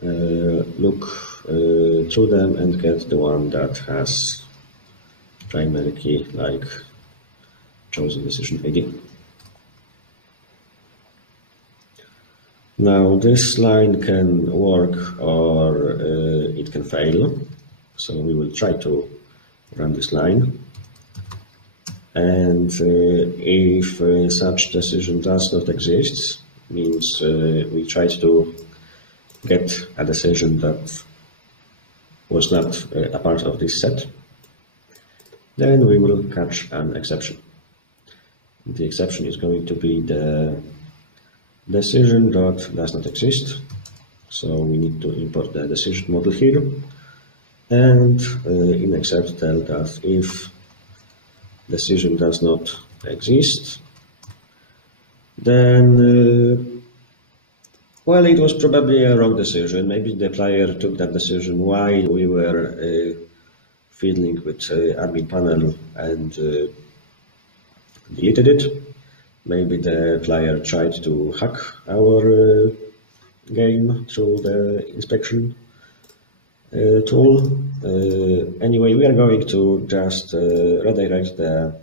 Look through them and get the one that has primary key like chosen decision ID. Now this line can work or it can fail, so we will try to run this line. And if such decision does not exist, means we tried to get a decision that was not a part of this set, then we will catch an exception. The exception is going to be the decision dot does not exist. So we need to import the decision model here, and in except tell that if decision does not exist, then well, it was probably a wrong decision. Maybe the player took that decision while we were fiddling with admin panel and deleted it. Maybe the player tried to hack our game through the inspection tool. Anyway, we are going to just redirect the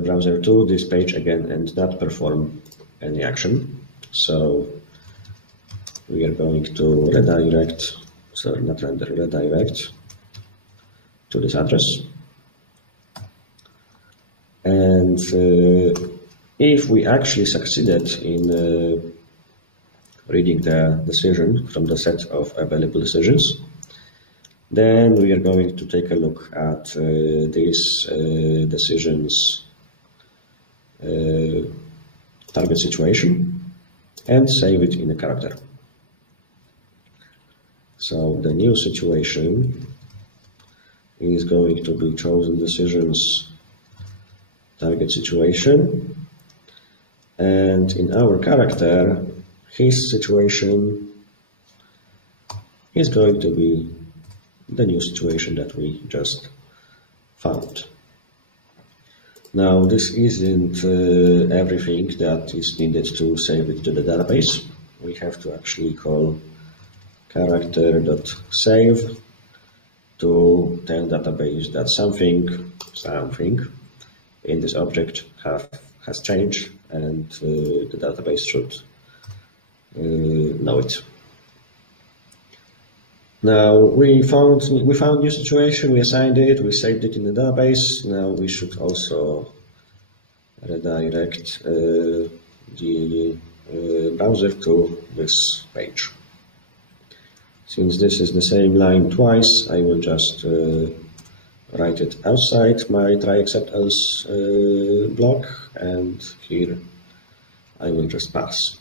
browser to this page again and not perform any action. So we are going to redirect, sorry, not render, redirect to this address. And if we actually succeeded in reading the decision from the set of available decisions, then we are going to take a look at these decisions target situation and save it in a character. So the new situation is going to be chosen decisions target situation, and in our character his situation is going to be the new situation that we just found. Now this isn't everything that is needed to save it to the database. We have to actually call character.save to tell database that something in this object has changed, and the database should know it. Now we found new situation, we assigned it, we saved it in the database. Now we should also redirect the browser to this page. Since this is the same line twice, I will just write it outside my try except else block, and here I will just pass.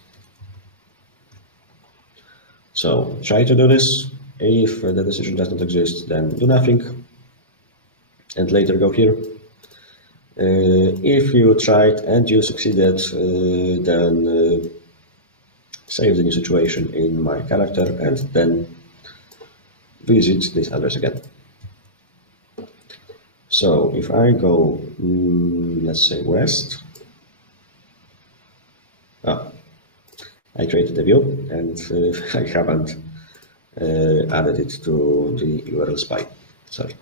So try to do this. If the decision does not exist, then do nothing and later go here. If you tried and you succeeded, then save the new situation in my character and then visit this address again. So if I go, let's say west, I created a view and I haven't added it to the URL spy. Sorry.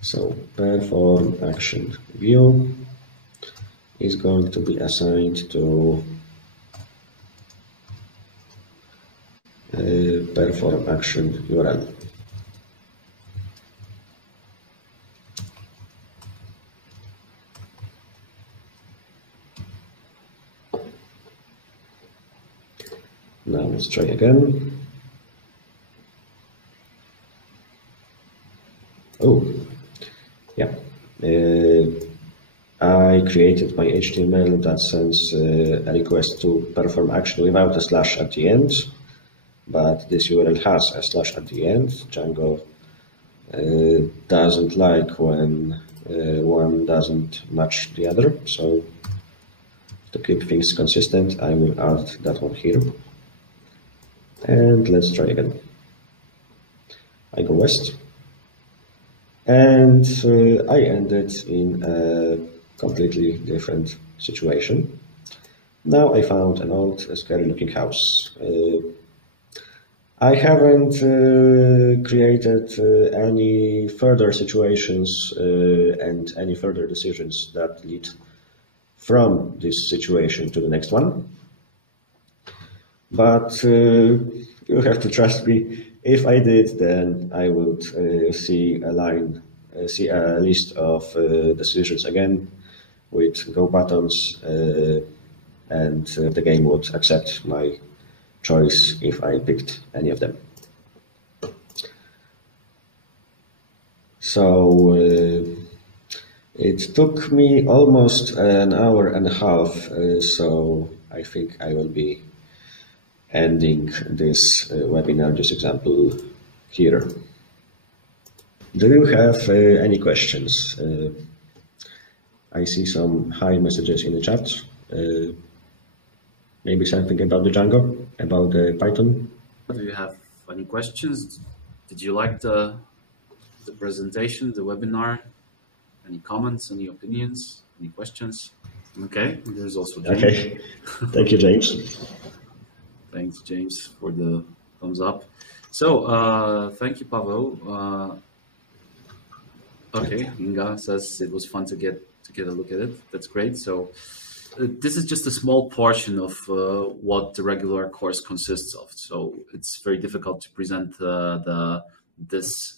So perform action view is going to be assigned to perform action URL. Now let's try again. Oh, yeah. I created my HTML that sends a request to perform action without a slash at the end, but this URL has a slash at the end. Django doesn't like when one doesn't match the other, so to keep things consistent, I will add that one here. And let's try again. I go west, and I ended in a completely different situation. Now I found an old, scary-looking house. I haven't created any further situations and any further decisions that lead from this situation to the next one. But you have to trust me. If I did, then I would see a list of decisions again with go buttons, and the game would accept my choice if I picked any of them. So it took me almost an hour and a half, so I think I will be ending this webinar, this example here. Do you have any questions? I see some hi messages in the chat. Maybe something about the Django, about the Python. Do you have any questions? Did you like the presentation, the webinar? Any comments, any opinions, any questions? Okay, there's also James. Okay, thank you, James. Thanks, James, for the thumbs up. So thank you, Pawel. Okay, Inga says it was fun to get a look at it. That's great. So this is just a small portion of what the regular course consists of. So it's very difficult to present this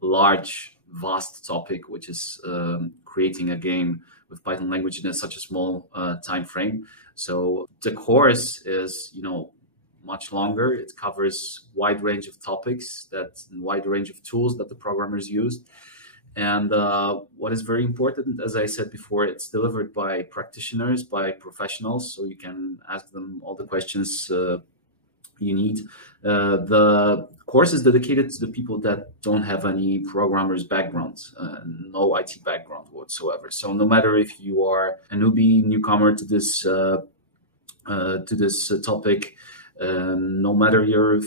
large, vast topic, which is creating a game with Python language in such a small time frame. So the course is, much longer. It covers a wide range of topics, wide range of tools that the programmers use. And what is very important, as I said before, it's delivered by practitioners, by professionals, so you can ask them all the questions you need. The course is dedicated to the people that don't have any programmers background, no IT background whatsoever. So no matter if you are a newbie, newcomer to this topic, no matter your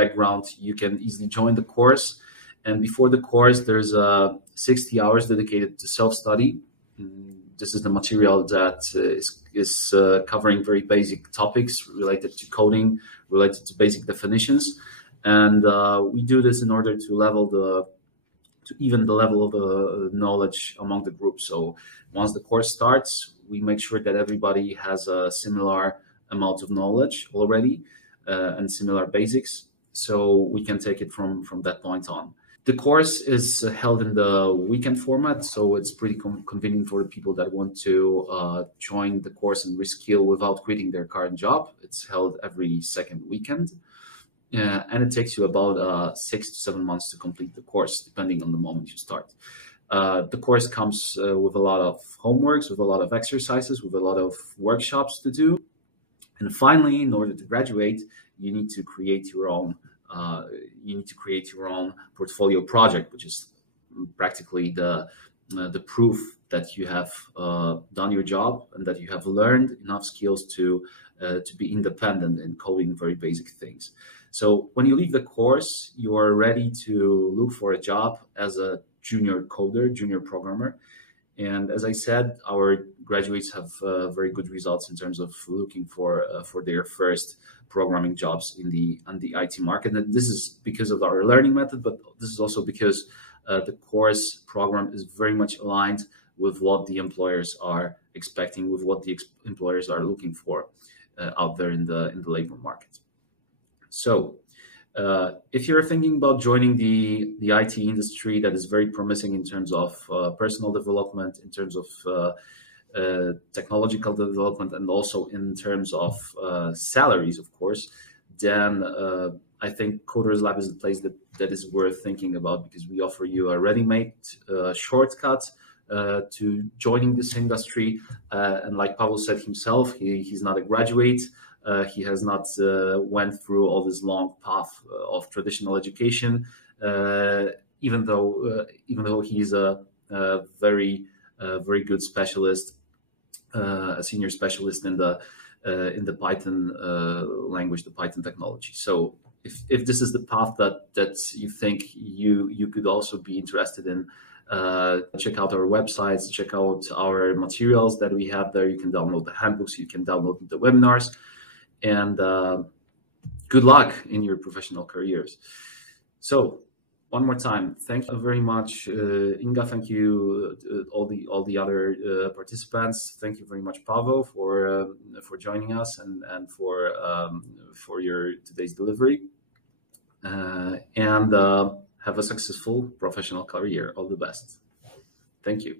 background, you can easily join the course. And before the course, there's 60 hours dedicated to self-study. This is the material that is covering very basic topics related to coding, related to basic definitions. And we do this in order to even the level of the knowledge among the group. So once the course starts, we make sure that everybody has a similar amount of knowledge already and similar basics. So we can take it from that point on. The course is held in the weekend format, so it's pretty convenient for the people that want to join the course and reskill without quitting their current job. It's held every second weekend, and it takes you about 6 to 7 months to complete the course, depending on the moment you start. The course comes with a lot of homeworks, with a lot of exercises, with a lot of workshops to do. And finally, in order to graduate, you need to create your own portfolio project, which is practically the proof that you have done your job and that you have learned enough skills to be independent in coding very basic things. So when you leave the course, you are ready to look for a job as a junior coder, junior programmer. And as I said, our graduates have very good results in terms of looking for their first programming jobs in the IT market. And this is because of our learning method, but this is also because the course program is very much aligned with what the employers are expecting, with what the employers are looking for out there in the labor market. So if you're thinking about joining the IT industry that is very promising in terms of personal development, in terms of technological development and also in terms of salaries, of course, then I think Coders Lab is the place that is worth thinking about, because we offer you a ready-made shortcut to joining this industry. And like Pawel said himself, he's not a graduate. He has not went through all this long path of traditional education, even though he's a very good specialist, a senior specialist in the Python language, the Python technology. So if this is the path that you think you could also be interested in, check out our websites, check out our materials that we have there. You can download the handbooks, you can download the webinars, and good luck in your professional careers. So one more time, thank you very much, Inga. Thank you, all the other participants. Thank you very much, Pawel, for joining us and for your today's delivery. And have a successful professional career. All the best. Thank you.